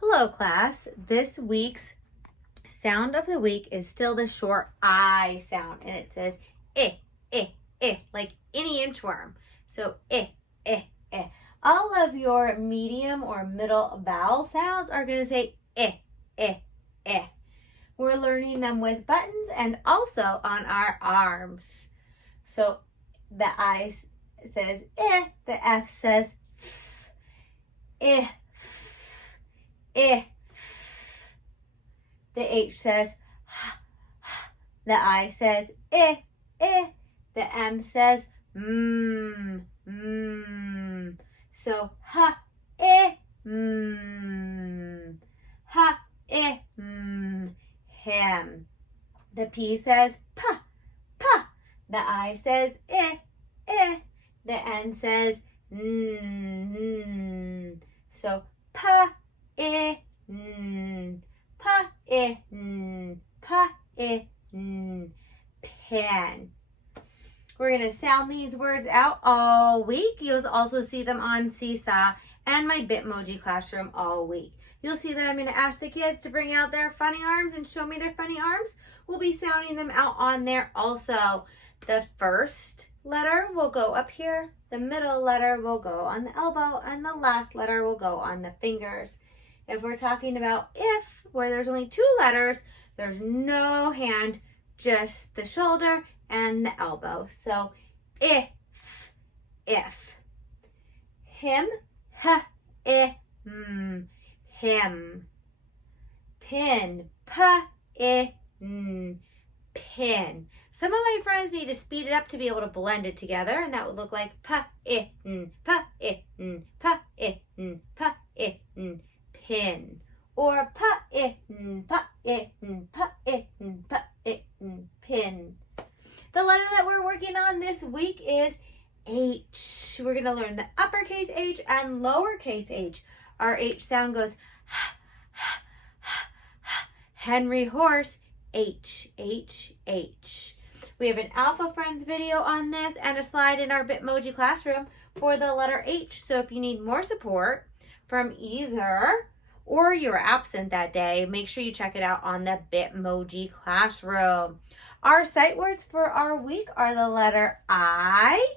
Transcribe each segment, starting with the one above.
Hello, class. This week's sound of the week is still the short I sound, and it says like any inchworm. So eh. All of your medium or middle vowel sounds are going to say eh. We're learning them with buttons and also on our arms. So the I says the F says f, eh. The H says the I says the M says So him. The P says pa. The I says The N says So pa pen. We're going to sound these words out all week. You'll also see them on Seesaw and my Bitmoji classroom all week. You'll see that I'm going to ask the kids to bring out their funny arms and show me their funny arms. We'll be sounding them out on there also. The first letter will go up here. The middle letter will go on the elbow, and the last letter will go on the fingers. If we're talking about if, where there's only two letters, there's no hand, just the shoulder and the elbow. So if. Him, him. Pin, pin. Some of my friends need to speed it up to be able to blend it together, and that would look like pin. Or pin. The letter that we're working on this week is H. We're going to learn the uppercase H and lowercase h. Our H sound goes Henry horse, H. We have an Alpha Friends video on this and a slide in our Bitmoji classroom for the letter H. So if you need more support from either or you were absent that day, make sure you check it out on the Bitmoji classroom. Our sight words for our week are the letter I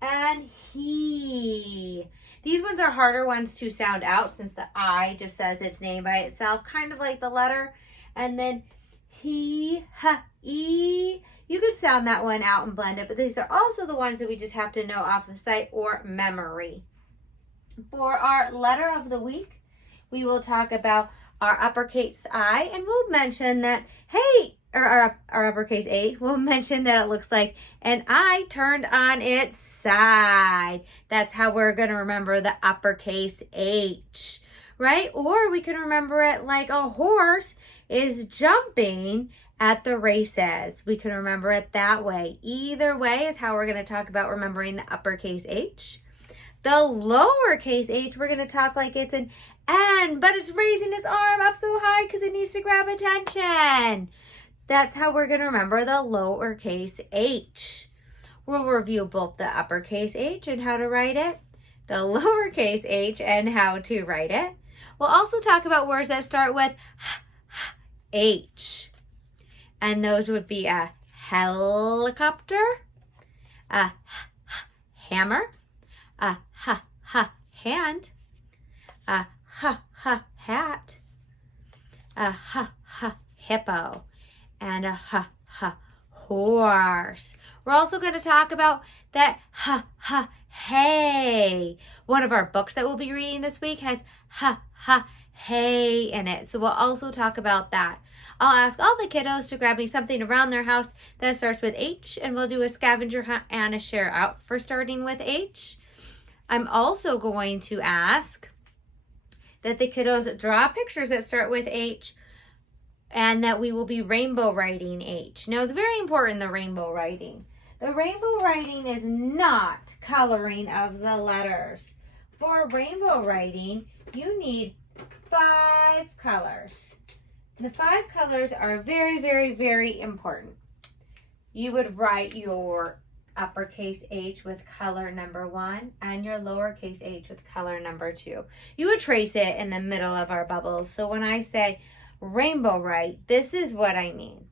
and he. These ones are harder ones to sound out since the I just says its name by itself, kind of like the letter. And then he, e. You could sound that one out and blend it, but these are also the ones that we just have to know off of sight or memory. For our letter of the week, we will talk about our uppercase I, and we'll mention that, our uppercase A, we'll mention that it looks like an I turned on its side. That's how we're going to remember the uppercase H, right? Or we can remember it like a horse is jumping at the races. We can remember it that way. Either way is how we're going to talk about remembering the uppercase H. The lowercase h, we're going to talk like it's an N, but it's raising its arm up so high because it needs to grab attention. That's how we're going to remember the lowercase h. We'll review both the uppercase h and how to write it, the lowercase h and how to write it. We'll also talk about words that start with H. And those would be a helicopter, a hammer, a hand, a hat, a hippo, and a horse. We're also going to talk about that hey. One of our books that we'll be reading this week has hey in it. So we'll also talk about that. I'll ask all the kiddos to grab me something around their house that starts with H, and we'll do a scavenger hunt and a share out for starting with H. I'm also going to ask that the kiddos draw pictures that start with H, and that we will be rainbow writing H. Now, it's very important, the rainbow writing. The rainbow writing is not coloring of the letters. For rainbow writing, you need 5 colors. The 5 colors are very, very, very important. You would write your uppercase H with color number 1 and your lowercase h with color number 2. You would trace it in the middle of our bubbles. So when I say rainbow right, this is what I mean.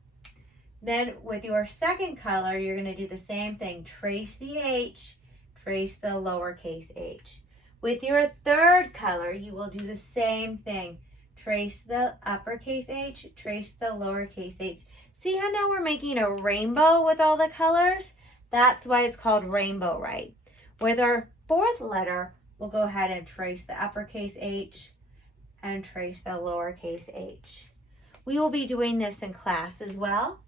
Then with your second color, you're going to do the same thing. Trace the H, trace the lowercase h. With your third color, you will do the same thing. Trace the uppercase H, trace the lowercase h. See how now we're making a rainbow with all the colors? That's why it's called rainbow right. With our fourth letter, we'll go ahead and trace the uppercase H and trace the lowercase h. We will be doing this in class as well.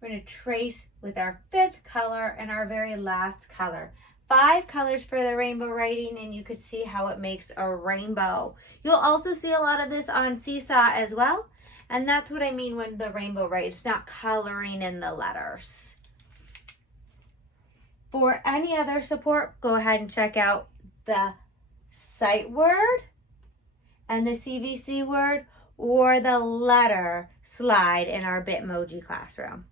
We're going to trace with our fifth color and our very last color. 5 colors for the rainbow writing, and you could see how it makes a rainbow. You'll also see a lot of this on Seesaw as well, and that's what I mean when the rainbow write. It's not coloring in the letters. For any other support, go ahead and check out the sight word and the CVC word or the letter slide in our Bitmoji classroom.